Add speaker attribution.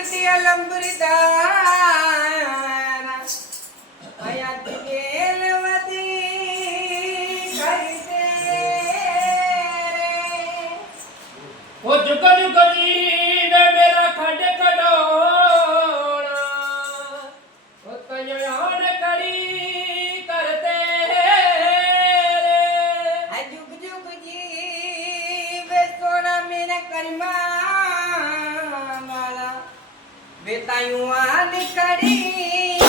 Speaker 1: ಕಿರ್ತಿಯ ಲಂಬರಿದಾನ ಅಯಾತಿ ಗೆಲವತಿ ಕರಿತೇರೆ
Speaker 2: ਉਹ ਜੁਗ ਜੁਗ ਜੀਵੇ ਮੇਰਾ ਖੱਡ ਕਢਾਉਣਾ ਉਹ ਕਲਿਆਣ ਕੜੀ ਕਰਤੇ
Speaker 1: ਆ ਜੁਗ ਜੁਗ ਜੀਵੇ ਸੋਨਾ ਮੇਰਾ ਕਰਮਾ વેતાયું કરી